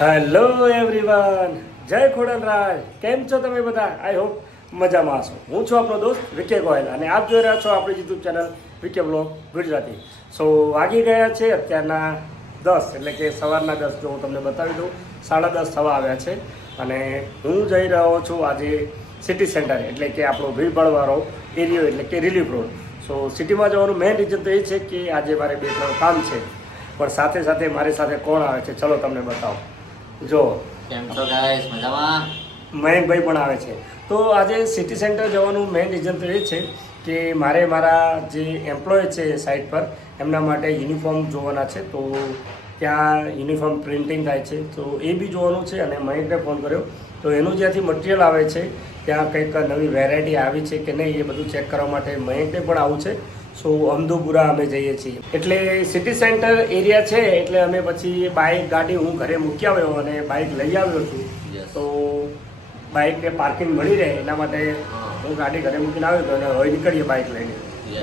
Hello everyone, જય ખોડલરાજ. કેમ છો તમે બધા? આઈ હોપ મજામાં હશો. હું છું આપણો દોસ્ત વિકે ગોયલ અને આપ જોઈ રહ્યા છો આપણી YouTube channel Vike blog Gujarati. સો વાગી ગયા છે અત્યારના 10, એટલે કે સવારના 10. જો હું તમને બતાવી દઉં, 10:30 થવા આવ્યા છે અને હું જઈ રહ્યો છું આજે સિટી સેન્ટર, એટલે કે આપણો ભીડભાડવાળો એરિયો, એટલે કે રિલીફ રોડ. સો સિટીમાં જવાનું મેઇન રીઝન તો એ છે કે આજે મારે 2-3 કામ છે, પણ સાથે સાથે મારી સાથે કોણ આવે છે ચલો તમને બતાવો. જો કેમ છો ગાઈસ, મજામાં? મયંકભાઈ પણ આવે છે. તો આજે સિટી સેન્ટર જવાનું મેઇન રીઝન તો એ છે કે મારે મારા જે એમ્પ્લોય છે સાઇટ પર એમના માટે યુનિફોર્મ જોવાના છે. તો ત્યાં યુનિફોર્મ પ્રિન્ટિંગ થાય છે, તો એ બી જોવાનું છે. અને મયંકને ફોન કર્યો, તો એનું જ્યાંથી મટીરિયલ આવે છે ત્યાં કંઈક નવી વેરાયટી આવી છે કે નહીં એ બધું ચેક કરવા માટે મયંકને પણ આવું છે. સો અમદુપુરા અમે જઈએ છીએ, એટલે સિટી સેન્ટર એરિયા છે, એટલે અમે પછી બાઇક ગાડી હું ઘરે મૂકી આવ્યો અને બાઇક લઈ આવ્યો છું. તો બાઇકને પાર્કિંગ મળી રહે એના માટે હું ગાડી ઘરે મૂકીને આવ્યો હતો અને હવે નીકળીએ બાઇક લઈને.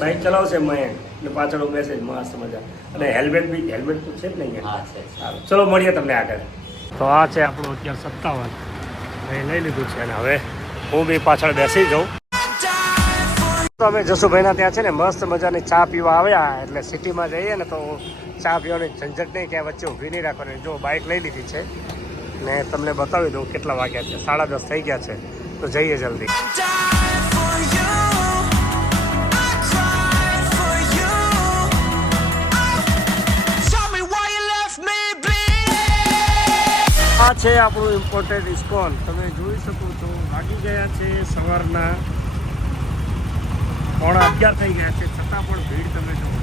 બાઇક ચલાવશે મયંક ને પાછળ બેસે મસ્ત મજા. અને હેલ્મેટ તો છે જ નહીં. સારું, ચલો મળીએ તમને આગળ. તો આ છે આપણું 57 એ લઈ લીધું છે અને હવે હું બી પાછળ બેસી જાઉં. તો અમે જસુભાઈના ત્યાં છે ને મસ્ત મજાની ચા પીવા આવ્યા. એટલે સિટીમાં જઈએ ને તો ચા પીવાની ઝંઝટ નહીં, ક્યાં વચ્ચે ઊભી નહીં રાખવાની. જો બાઇક લઈ લીધી છે ને તમને બતાવી દઉં કેટલા વાગ્યા છે. 10:30 થઈ ગયા છે, તો જઈએ જલ્દી. આ છે આપણું ઇમ્પોર્ટેડ ઇસ્કોન. તમે જોઈ શકો છો વાગી ગયા છે સવારના 11:15 થઈ ગયા છે, છતાં પણ ભીડ તમે જુઓ,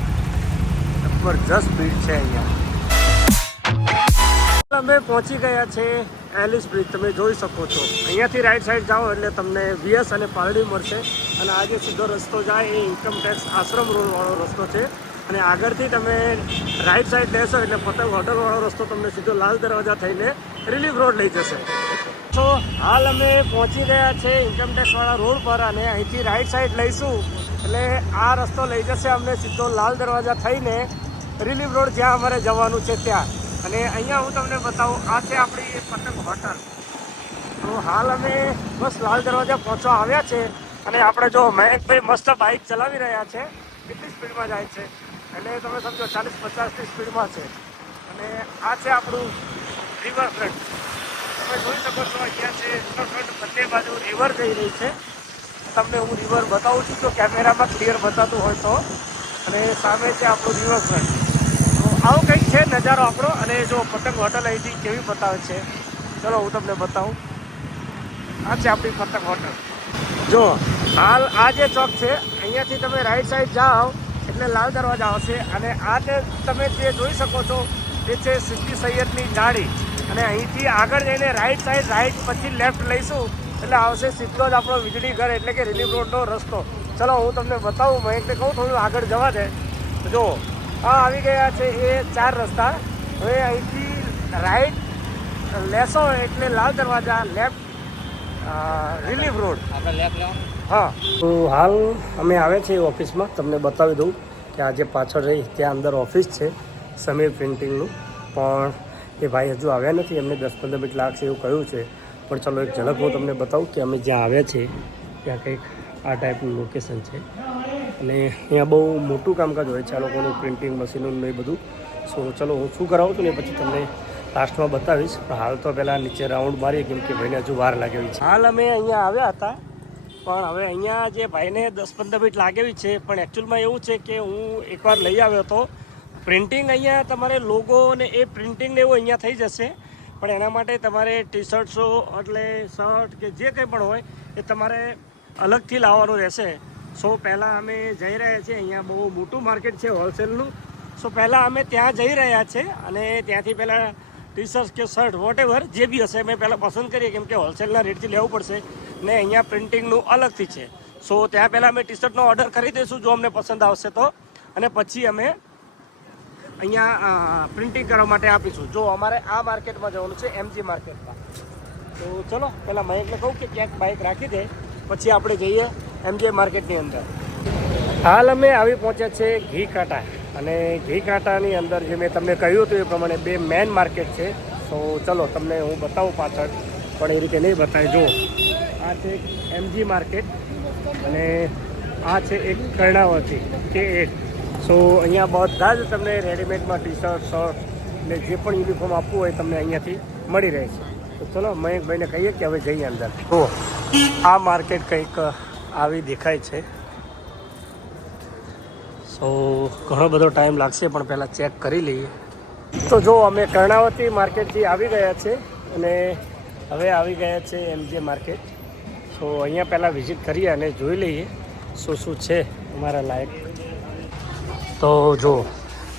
જબરજસ્ત ભીડ છે અહીંયા. અમે પહોંચી ગયા છે એલિસ બ્રિજ. તમે જોઈ શકો છો અહીંયાથી રાઈટ સાઈડ જાઓ એટલે તમને વીએસ અને પાલડી મળશે. અને આ જે સીધો રસ્તો જાય એ ઇન્કમટેક્સ આશ્રમ રોડવાળો રસ્તો છે. અને આગળથી તમે રાઈટ સાઈડ લેશો એટલે પતંગ હોટલવાળો રસ્તો તમને સીધો લાલ દરવાજા થઈને રિલીફ રોડ લઈ જશે. તો હાલ અમે પહોંચી ગયા છે ઇન્કમટેક્સવાળા રોડ પર અને અહીંથી રાઈટ સાઈડ લઈશું એટલે આ રસ્તો લઈ જશે અમને સીધો લાલ દરવાજા થઈને રિલીફ રોડ, જ્યાં અમારે જવાનું છે ત્યાં. અને અહીંયા હું તમને બતાવું, આ છે આપણી પતંગ હોટલ. તો હાલ અમે બસ લાલ દરવાજા પહોંચવા આવ્યા છે. અને આપણે જો મહેકભાઈ મસ્ત બાઇક ચલાવી રહ્યા છે, કેટલી સ્પીડમાં જાય છે એટલે તમે સમજો 40-50ની સ્પીડમાં છે. અને આ છે આપણું રિવરફ્રન્ટ. તમે જોઈ શકો છો અહીંયા છે રિવરફ્રન્ટ, બંને બાજુ રિવર જઈ રહી છે. તમને હું રિવર બતાવું છું તો કેમેરામાં ક્લિયર બતાતું હોય તો. અને સામે છે આપણું રિવરફ્રન્ટ. તો આવો કંઈક છે નજારો આપણો. અને જો પતંગ હોટલ અહીંથી કેવી બતાવે છે, ચલો હું તમને બતાવું. આ છે આપણી પતંગ હોટલ. જો હાલ આ જે ચોક છે અહીંયાથી તમે રાઈટ સાઈડ જાઓ એટલે લાલ દરવાજા આવશે. અને આ જે તમે જે જોઈ શકો છો એ છે સિદ્દી સૈયદની જાળી. અને અહીંથી આગળ જઈને રાઈટ સાઈડ પછી લેફ્ટ લઈશું એટલે આવશે સીધો જ આપણો વીજળી ઘર, એટલે કે રિલીફ રોડનો રસ્તો. ચલો હું તમને બતાવું. મહેકને કહું થોડું આગળ જવા દે. જો આ આવી ગયા છે એ 4 રસ્તા. હવે અહીંથી રાઈટ લેશો એટલે Lal Darwaja, left relief road. હા, તો હાલ અમે આવ્યા છીએ ઓફિસમાં. તમને બતાવી દઉં કે આજે પાછળ રહી ત્યાં અંદર ઓફિસ છે સમીર પ્રિન્ટિંગનું. પણ એ ભાઈ હજુ આવ્યા નથી, એમને 10-15 મિનિટ લાગશે એવું કહ્યું છે. પણ ચલો એક ઝલક હું તમને બતાવું કે અમે જ્યાં આવ્યા છીએ ત્યાં કંઈક આ ટાઈપનું લોકેશન છે. અને અહીંયા બહુ મોટું કામકાજ હોય છે આ લોકોનું, પ્રિન્ટિંગ મશીનોનું એ બધું. સો ચલો હું શું કરાવું છું ને પછી તમને લાસ્ટમાં બતાવીશ. પણ હાલ તો પહેલાં નીચે રાઉન્ડ મારીએ, કેમ કે ભાઈને હજુ વાર લાગેલી છે. હાલ અમે અહીંયા આવ્યા હતા, પણ હવે અહીંયા જે ભાઈને 10-15 મિનિટ લાગેલી છે. પણ એકચ્યુઅલમાં એવું છે કે હું એકવાર લઈ આવ્યો હતો પ્રિન્ટિંગ. અહીંયા તમારે લોગો ને એ પ્રિન્ટિંગ ને એવું અહીંયા થઈ જશે. પણ એના માટે તમારે ટી-શર્ટ્સો એટલે શર્ટ કે જે કંઈ પણ હોય એ તમારે અલગથી લાવવાનું રહેશે. સો પહેલાં અમે જઈ રહ્યા છીએ, અહીંયા બહુ મોટું માર્કેટ છે હોલસેલનું. સો પહેલાં અમે ત્યાં જઈ રહ્યા છે અને ત્યાંથી પહેલાં ટી-શર્ટ કે શર્ટ વોટેવર જે બી હશે અમે પહેલાં પસંદ કરીએ, કેમ કે હોલસેલના રેટથી લેવું પડશે ને અહીંયા પ્રિન્ટિંગનું અલગથી છે. સો ત્યાં પહેલાં અમે ટી-શર્ટનો ઓર્ડર કરી દઈશું જો અમને પસંદ આવશે તો. અને પછી અમે અહીંયા પ્રિન્ટિંગ કરવા માટે આપીશું. જો અમારે આ માર્કેટમાં જવાનું છે, એમજી માર્કેટમાં. તો ચલો પહેલાં મયંકને કહું કે ક્યાંક બાઇક રાખી દે, પછી આપણે જઈએ એમજી માર્કેટની અંદર. હાલ અમે આવી પહોંચ્યા છે ઘી કાંટા. અને ઘી કાંટાની અંદર જે મેં તમને કહ્યું હતું એ પ્રમાણે 2 મેન માર્કેટ છે. સો ચલો તમને હું બતાવું પાછળ, પણ એ રીતે નહીં બતાવી. જુઓ, આ છે એક MG માર્કેટ અને આ છે એક કર્ણાવતી K8. સો અહીંયા બધા જ તમને રેડીમેડમાં ટી-શર્ટ, શર્ટ ને જે પણ યુનિફોર્મ આપવું હોય તમને અહીંયાથી મળી રહે છે. તો ચલો મયંકભાઈને કહીએ કે હવે જઈએ અંદર. તો આ માર્કેટ કંઈક આવી દેખાય છે. સો ઘણો બધો ટાઈમ લાગશે પણ પહેલાં ચેક કરી લઈએ. તો જો અમે કર્ણાવતી માર્કેટથી આવી ગયા છે અને હવે આવી ગયા છે MJ માર્કેટ. સો અહીંયા પહેલાં વિઝિટ કરીએ અને જોઈ લઈએ શું છે અમારા લાયક. તો જો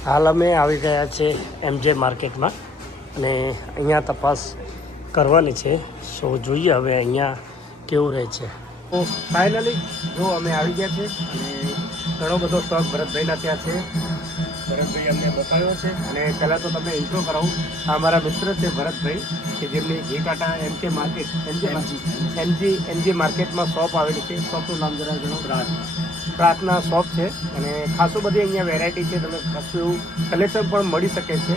હાલ અમે આવી ગયા છે MJ માર્કેટમાં અને અહીંયા તપાસ કરવાની છે. સો જોઈએ હવે અહીંયા કેવું રહે છે. તો ફાઇનલી જો અમે આવી ગયા છે અને ઘણો બધો સ્ટોક ભરતભાઈના ત્યાં છે. ભરતભાઈ અમને બતાવ્યો છે અને પહેલાં તો તમને ઇન્ટ્રો કરાવું. આ મારા મિત્ર છે ભરતભાઈ, કે જેમની ઘી કાંટા MK માર્કેટ MG માર્કેટમાં શોપ આવેલી છે. શોપનું નામ જરા જણાવો. પ્રાર્થના શોપ છે અને ખાસું બધી અહીંયા વેરાયટી છે. તમે ખાસું એવું કલેક્શન પણ મળી શકે છે.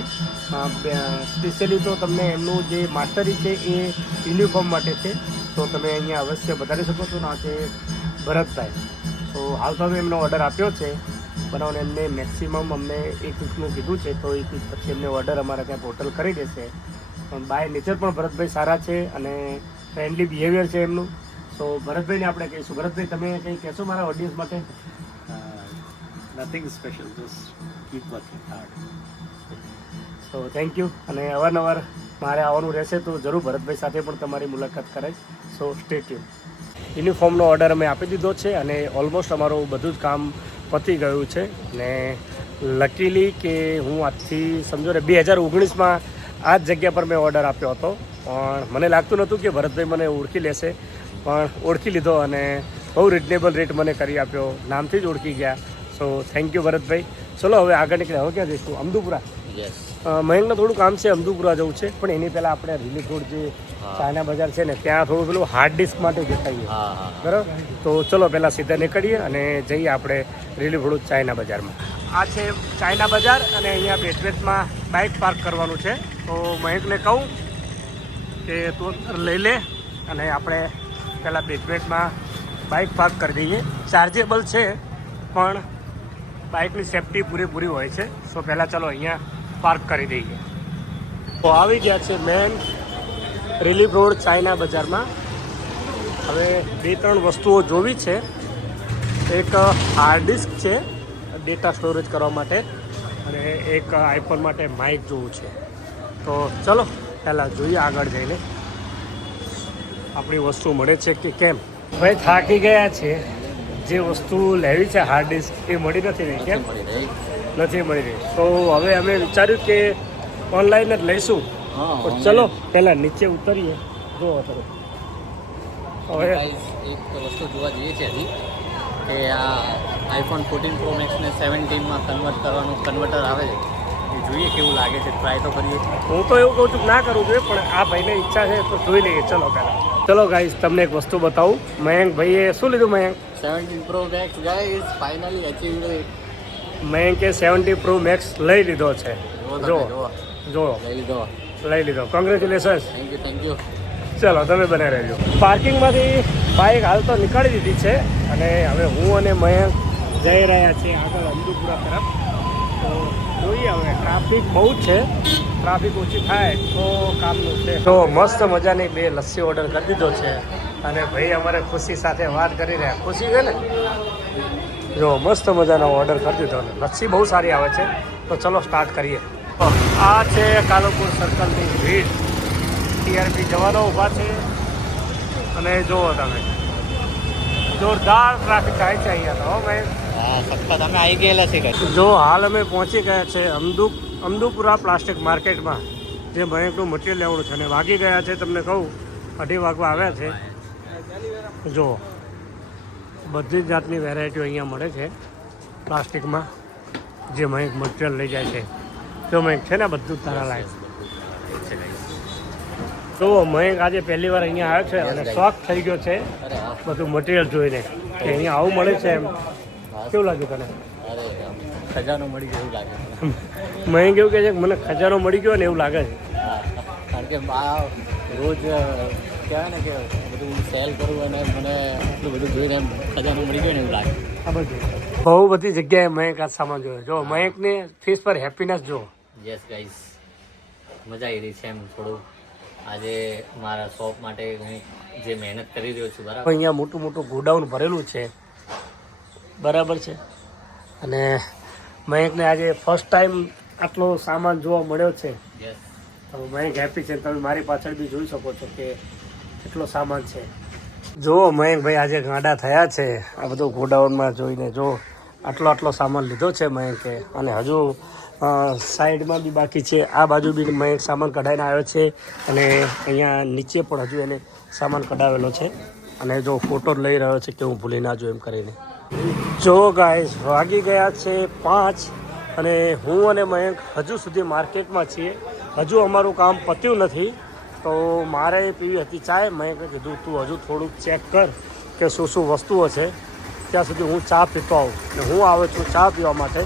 સ્પેશિયલી તો તમને એમનું જે માસ્ટરી છે એ યુનિફોર્મ માટે છે. તો તમે અહીંયા અવશ્ય વધારી શકો છો. આ છે ભરતભાઈ. તો હાલ તો અમે એમનો ઓર્ડર આપ્યો છે બનાવને. એમને મેક્સિમમ અમને 1 વીકનું કીધું છે, તો 1 વીક પછી એમને ઓર્ડર અમારા ત્યાં ટોટલ કરી દેશે. પણ બાય નેચર પણ ભરતભાઈ સારા છે અને ફ્રેન્ડલી બિહેવિયર છે એમનું. સો ભરતભાઈને આપણે કહીશું. ભરતભાઈ તમે કંઈ કહેશો મારા ઓડિયન્સ માટે? Nothing special, just keep working hard. So thank you. અને અવારનવાર મારે આવવાનું રહેશે તો જરૂર ભરતભાઈ સાથે પણ તમારી મુલાકાત કરાઈશ. So stay tune. યુનિફોર્મનો ઓર્ડર અમે આપી દીધો છે અને ઓલમોસ્ટ અમારું બધું જ કામ પતી ગયું છે. ને લકીલી કે હું આજથી સમજો ને 2019માં આ જ જગ્યા પર મેં ઓર્ડર આપ્યો હતો, પણ મને લાગતું નહોતું કે ભરતભાઈ મને ઓળખી લેશે, પણ ઓળખી લીધો અને બહુ રિઝનેબલ રેટ મને કરી આપ્યો. નામથી જ ઓળખી ગયા. So thank you Bharatbhai. ચલો હવે આગળ નીકળે. હવે ક્યાં જઈશું? અમદુપુરા. યસ. મયંકને થોડું કામ છે, અમદુપુરા જવું છે. પણ એની પહેલાં આપણે રિલીફ રોડ જે ચાઇના બજાર છે ને ત્યાં થોડું પેલું હાર્ડ ડિસ્ક માટે જતાઈએ. બરાબર. તો ચલો પહેલાં સીધા નીકળીએ અને જઈએ આપણે રિલીફ રોડ ચાઇના બજારમાં. આ છે ચાઇના બજાર અને અહીંયા બેટવેટમાં બાઇક પાર્ક કરવાનું છે. તો મયંકને કહું કે તું લઈ લે અને આપણે પહેલાં બેટવેટમાં બાઇક પાર્ક કરી દઈએ. ચાર્જેબલ છે પણ બાઇકની સેફટી પૂરેપૂરી હોય છે. સો પહેલાં ચલો અહીંયા પાર્ક કરી દઈએ. તો આવી ગયા છે મેન રિલીફ રોડ ચાઇના બજારમાં. હવે 2-3 વસ્તુઓ જોવી છે. એક હાર્ડ ડિસ્ક છે ડેટા સ્ટોરેજ કરવા માટે અને એક આઈફોન માટે માઇક જોવું છે. તો ચલો પહેલાં જોઈએ આગળ જઈને આપણી વસ્તુ મળે છે કે કેમ. ભાઈ થાકી ગયા છે. જે વસ્તુ લેવી છે હાર્ડ ડિસ્ક એ મળી નથી રહી. કેમ નથી મળી રહી? તો હવે અમે વિચાર્યું કે ઓનલાઈન જ લઈશું. તો ચલો પહેલાં નીચે ઉતરીએ. જો હવે એક વસ્તુ જોવા જઈએ છે હજી કે આ iPhone 14 Pro Max ને 17માં કન્વર્ટ કરવાનું કન્વર્ટર આવે છે. એ જોઈએ કેવું લાગે છે, ટ્રાય તો કરીએ. હું તો એવું કહું છું કે ના કરવું જોઈએ, પણ આ ભાઈને ઈચ્છા છે તો જોઈ લઈએ. ચલો પહેલાં. ચલો ગાઈસ તમને એક વસ્તુ બતાવું. મયંક ભાઈએ શું લીધું? Mayank 17 Pro Max guys finally achieved it. મયંકે 17 Pro Max લઈ લીધો છે. જો લઈ લીધો. કોંગ્રેચ્યુલેશન્સ. Thank you. ચલો તમે બને રહેજો. પાર્કિંગમાંથી બાઇક હાલ તો નીકાળી દીધી છે અને હવે હું અને મયંક જઈ રહ્યા છીએ આગળ અમદુપુરા તરફ. તો જોઈએ હવે. ટ્રાફિક બહુ જ છે. ટ્રાફિક ઓછી થાય તો કામનું છે. તો મસ્ત મજાની 2 લસ્સી ઓર્ડર કરી દીધો છે અને ભાઈ અમારે ખુશી સાથે વાત કરી રહ્યા. ખુશી છે ને? જો મસ્ત મજાનો ઓર્ડર કરી દીધો. લસ્સી બહુ સારી આવે છે. તો ચલો સ્ટાર્ટ કરીએ. આ છે કાલુપુર સર્કલની ભીડ. TRP જવાનો ઊભા છે અને જુઓ તમે જોરદાર ટ્રાફિક થાય છે અહીંયા તો. ભાઈ સખત અમે આવી ગયેલા છે. જો હાલ અમે પહોંચી ગયા છે અમદુપુરા પ્લાસ્ટિક માર્કેટમાં જે મયંકનું મટીરિયલ લેવાનું છે અને વાગી ગયા છે તમને કહું 2:30 વાગવા આવ્યા છે. જો બધી જ જાતની વેરાયટીઓ અહીંયા મળે છે પ્લાસ્ટિકમાં જે મયંક મટીરિયલ લઈ જાય છે. જો મયંક છે ને બધું જ તારા લાયક. તો મયંક આજે પહેલી વાર અહીંયા આવ્યો છે અને શોખ થઈ ગયો છે બધું મટીરિયલ જોઈને કે અહીંયા આવું મળે છે. એમ કેવું લાગ્યું તને? ખજાનો મળી ગયો એવું લાગે. મયંક એવું કહે છે કે મને ખજાનો મળી ગયો ને એવું લાગે છે. કારણ કે આ રોજ કહેવાય ને કે બધું સેલ કરું અને મને એટલું બધું જોઈને એમ ખજાનો મળી ગયો ને એવું લાગે. બહુ બધી જગ્યાએ મયંક આ સામાન જોયો. જો મયંકની ફેસ પર હેપીનેસ જો. યસ ગાઈઝ, મજા આવી રહી છે એમ થોડું. આજે મારા શોપ માટે હું જે મહેનત કરી રહ્યો છું બરાબર. અહીંયા મોટું મોટું ગોડાઉન ભરેલું છે, બરાબર છે. અને મયંકને આજે ફર્સ્ટ ટાઈમ આટલો સામાન જોવા મળ્યો છે. યસ, તો મયંક હેપી છે. તમે મારી પાછળ બી જોઈ શકો છો કે કેટલો સામાન છે. જો મયંકભાઈ આજે ગાંડા થયા છે આ બધું ગોડાઉનમાં જોઈને. જો આટલો સામાન લીધો છે મયંકે, અને હજુ સાઈડમાં બી બાકી છે. આ બાજુ બી મયંક સામાન કઢાઈને આવ્યો છે, અને અહીંયા નીચે પણ હજુ એને સામાન કઢાવેલો છે. અને જો ફોટો લઈ રહ્યો છે કે હું ભૂલી ના જોઉં એમ કરીને. જો ગાઈસ, વાગી ગયા છે 5 અને હું અને મયંક હજુ સુધી માર્કેટમાં છીએ. હજુ અમારું કામ પત્યું નથી, તો મારે પીવી હતી ચાય. મયંકે કીધું તું હજુ થોડુંક ચેક કર કે શું શું વસ્તુઓ છે, ત્યાં સુધી હું ચા પીતો આવું. ને હું આવ્યો છું ચા પીવા માટે,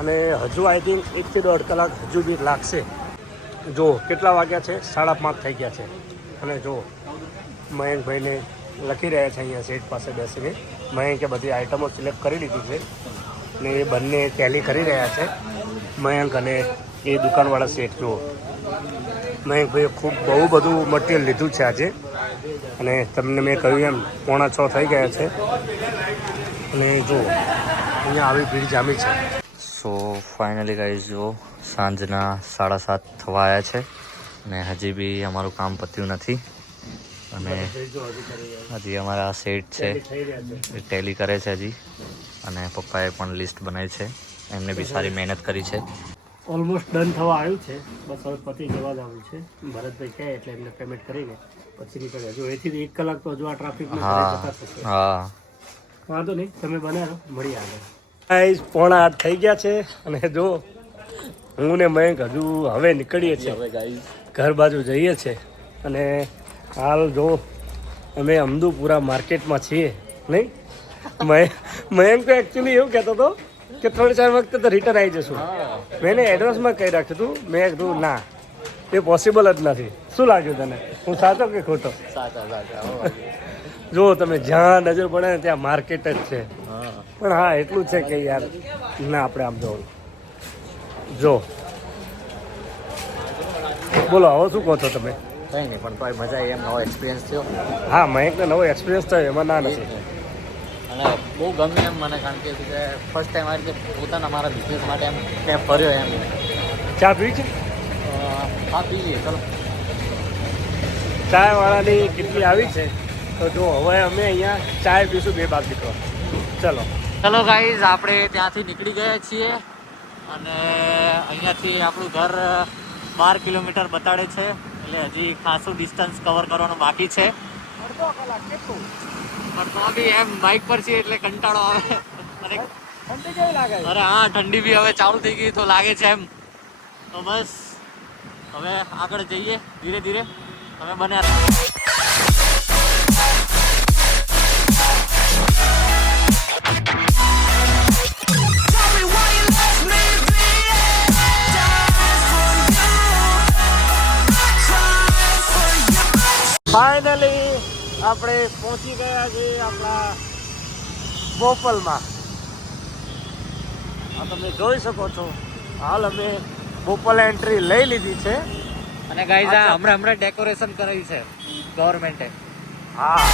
અને હજુ આઈ થિંક 1 થી 1.5 કલાક હજુ બી લાગશે. જો કેટલા વાગ્યા છે, 5:30 થઈ ગયા છે. અને જો મયંકભાઈને લખી રહ્યા છે અહીંયા સેટ પાસે બેસીને. મયંકે બધી આઈટમો સિલેક્ટ કરી લીધી છે, ને એ બંને ટેલી કરી રહ્યા છે, મયંક અને એ દુકાનવાળા શેઠ. જુઓ મયંકભાઈએ બહુ બધું મટીરિયલ લીધું છે આજે. અને તમને મેં કહ્યું એમ 5:45 થઈ ગયા છે. અને જો અહીંયા આવી ભીડ જામી છે. સો ફાઇનલી ગાઈઝ, જો સાંજના 7:30 થવા આવ્યા છે અને હજી બી અમારું કામ પત્યું નથી. અને હજી અમારા સેટ છે એ ટેલી કરે છે હજી, અને પપ્પાએ પણ લિસ્ટ બનાવી છે. એમને બી સારી મહેનત કરી છે. ઓલમોસ્ટ ડન થવા આવ્યું છે. બસ હવે પતી જવા જ આવ્યું છે. ભરતભાઈ કહે એટલે એમને પેમેન્ટ કરીને પછી નીકળે. હજુ એથી 1 કલાક તો હજુ આ ટ્રાફિકમાં હા હા, વાંધો નહીં, તમે બનાવો, મળીએ આગળ. 7:45 થઈ ગયા છે. અને જો હું ને મયંક હજુ હવે નીકળીએ છીએ, હવે ગાઈઝ ઘર બાજુ જઈએ છીએ. અને હાલ જો અમે અમદુપુરા માર્કેટમાં છીએ. નહીં મયંક તો એકચ્યુઅલી એવું કહેતો હતો કે 3-4 વખતે તો રિટર્ન આવી જશું. મેં એને એડવાન્સમાં કહી રાખ્યું હતું. મેં કીધું ના, એ પોસિબલ જ નથી. શું લાગ્યું તને, હું સાચો કે ખોટો? સાચા જો તમે જ્યાં નજર પડે ને ત્યાં માર્કેટ જ છે. પણ હા એટલું છે કે યાર ના આપણે આમ જવું. જો બોલો હવે શું કહો છો તમે? કંઈ નહીં, પણ તોય મજા આવી, એમ નવો એક્સપિરિયન્સ થયો. હા મયંકને નવો એક્સપિરિયન્સ થયો, એમાં ના નથી. અને બહુ ગમે એમ મને, કારણ કે ફર્સ્ટ ટાઈમ આ રીતે પોતાના મારા બિઝનેસ માટે એમ ક્યાંય ફર્યો એમ. ચા પીવી છે? હા પી લઈએ ચલો. ચાયવાળાની કેટલી આવી છે, તો જો હવે અમે અહીંયા ચાય પીશું 2 બાદ દીકરો. ચલો ચલો ગાઈઝ, આપણે ત્યાંથી નીકળી ગયા છીએ અને અહીંયાથી આપણું ઘર 12 કિલોમીટર બતાડે છે. એટલે હજી ખાસું ડિસ્ટન્સ કવર કરવાનું બાકી છે. 1/2 કલાક કેટલું? પણ તો બી એમ બાઇક પર છીએ એટલે કંટાળો આવે. અને ઠંડી કેવી લાગે? અરે હા, ઠંડી બી હવે ચાલુ થઈ ગઈ તો લાગે છે એમ. તો બસ હવે આગળ જઈએ ધીરે ધીરે. તમે બને ફાઇનલી આપણે પહોંચી ગયા છીએ આપણા બોપલમાં. આ તમે જોઈ શકો છો, હાલ અમે બોપલ એન્ટ્રી લઈ લીધી છે. અને ગાઈઝ આ હમણાં ડેકોરેશન કરાવી છે ગવર્મેન્ટે. હા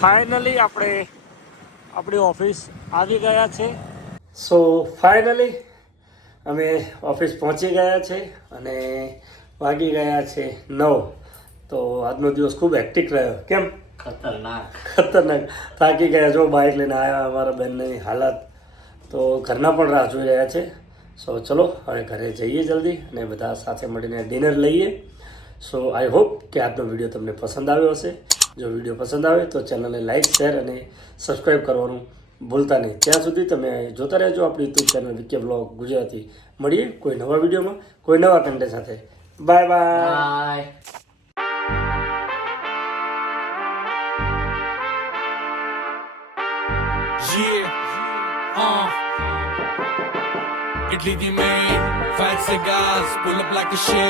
ફાઇનલી આપણે આપણી ઓફિસ આવી ગયા છે. સો ફાઇનલી અમે ઓફિસ પહોંચી ગયા છે અને વાગી ગયા છે 9. તો આજનો દિવસ ખૂબ હેક્ટિક રહ્યો. કેમ? ખતરનાક થાકી ગયા. જો બાઇક લઈને આવ્યા, અમારા બેનની હાલત તો ઘરના પણ રાહ જોઈ રહ્યા છે. સો ચલો હવે ઘરે જઈએ જલ્દી અને બધા સાથે મળીને ડિનર લઈએ. સો આઈ હોપ કે આજનો વિડીયો તમને પસંદ આવ્યો હશે. જો વિડીયો પસંદ આવે તો ચેનલને લાઇક, શેર અને સબસ્ક્રાઈબ કરવાનું ભૂલતા નહીં. ત્યાં સુધી તમે જોતા રહેજો આપણી YouTube channel Vike blog Gujarati. મળીએ કોઈ નવા વિડીયોમાં કોઈ નવા કન્ટેન્ટ સાથે. Bye bye. Bye. Yeah, Idli di main, fat cigars, pull up like a shade.